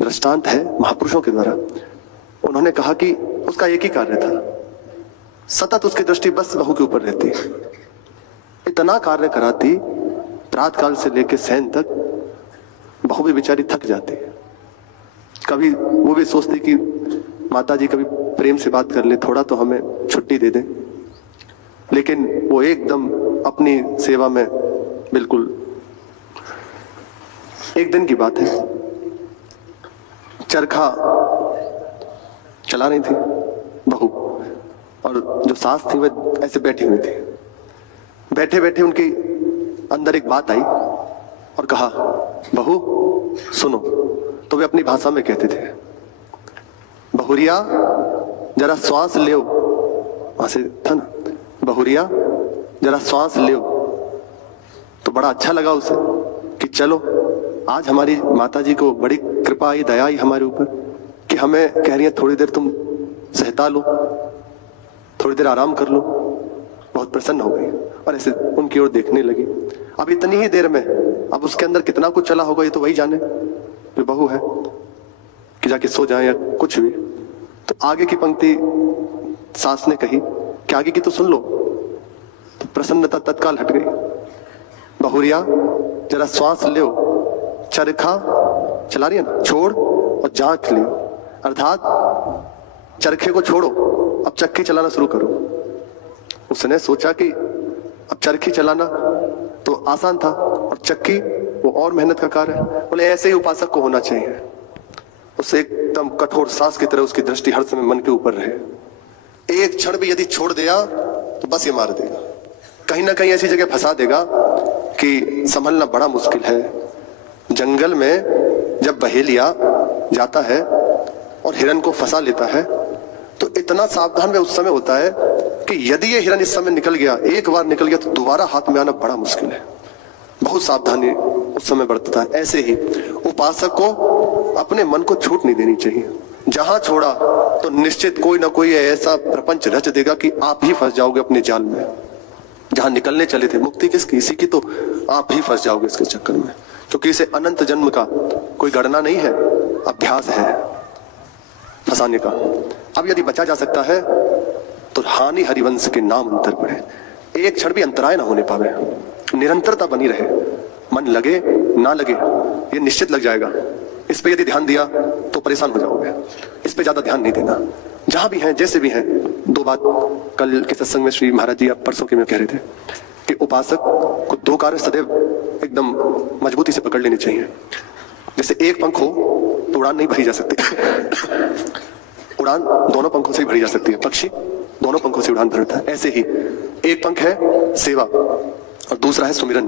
दृष्टांत है महापुरुषों के द्वारा। उन्होंने कहा कि उसका एक ही कार्य था, सतत उसकी दृष्टि बस बहू के ऊपर रहती, इतना कार्य कराती, प्रातः काल से लेकर सैन तक, बहू भी बेचारी थक जाती। कभी वो भी सोचती कि माता जी कभी प्रेम से बात कर ले, थोड़ा तो हमें छुट्टी दे दें, लेकिन वो एकदम अपनी सेवा में बिल्कुल। एक दिन की बात है, चरखा चला रही थी बहू, और जो सास थी वह ऐसे बैठी हुई थी। बैठे बैठे उनकी अंदर एक बात आई और कहा, बहू सुनो। तो वे अपनी भाषा में कहते थे, बहुरिया जरा श्वास ले, वहां से था ना, बहुरिया जरा श्वास ले। तो बड़ा अच्छा लगा उसे कि चलो आज हमारी माता जी को बड़ी कृपा आई, दया आई हमारे ऊपर कि हमें कह रही है थोड़ी देर तुम सहता लो, थोड़ी देर आराम कर लो। बहुत प्रसन्न हो गई और ऐसे उनकी ओर देखने लगी। अब इतनी ही देर में अब उसके अंदर कितना कुछ चला होगा ये तो वही जाने, जो बहू है, कि जाके सो जाए या कुछ भी। तो आगे की पंक्ति सास ने कही कि आगे की तो सुन लो। तो प्रसन्नता तत्काल हट गई। बहुरिया जरा श्वास ले, चरखा चला रही है ना, छोड़ और जांच लियो, अर्थात चरखे को छोड़ो, अब चक्की चलाना शुरू करो। उसने सोचा कि अब चरखी चलाना तो आसान था और चक्की वो और मेहनत का कार्य है। बोले ऐसे ही उपासक को होना चाहिए, उसे एकदम कठोर सास की तरह उसकी दृष्टि हर समय मन के ऊपर रहे। एक क्षण भी यदि छोड़ दिया तो बस ये मार देगा, कहीं ना कहीं ऐसी जगह फंसा देगा कि संभलना बड़ा मुश्किल है। जंगल में जब बहेलिया जाता है और हिरन को फंसा लेता है तो इतना सावधान में उस समय होता है कि यदि ये हिरन इस समय निकल गया, एक बार निकल गया, तो दोबारा हाथ में आना बड़ा मुश्किल है। बहुत सावधानी उस समय बरतता है। ऐसे ही उपासक को अपने मन को छूट नहीं देनी चाहिए। जहां छोड़ा तो निश्चित कोई ना कोई ऐसा प्रपंच रच देगा कि आप ही फंस जाओगे अपने जाल में। जहां निकलने चले थे, मुक्ति किसकी, इसी की, तो आप ही फंस जाओगे इसके चक्कर में, क्योंकि इसे अनंत जन्म का कोई गणना नहीं है, अभ्यास है फंसाने का। अब यदि बचा जा सकता है तो हानि हरिवंश के नाम अंतर पड़े। एक क्षण भी अंतराय ना होने पावे, निरंतरता बनी रहे। मन लगे ना लगे ये निश्चित लग जाएगा। इस पे यदि ध्यान दिया तो परेशान हो जाओगे, इस पे ज्यादा ध्यान नहीं देना। जहां भी हैं, जैसे भी हैं। दो बात कल के सत्संग में श्री महाराज जी, परसों के में कह रहे थे कि उपासक को दो कार्य सदैव एकदम मजबूती से पकड़ लेने चाहिए। जैसे एक पंख हो तो उड़ान नहीं भरी जा सकती, उड़ान दोनों पंखों से ही भरी जा सकती है। पक्षी दोनों पंखों से उड़ान भरता है। ऐसे ही एक पंख है सेवा और दूसरा है सुमिरन।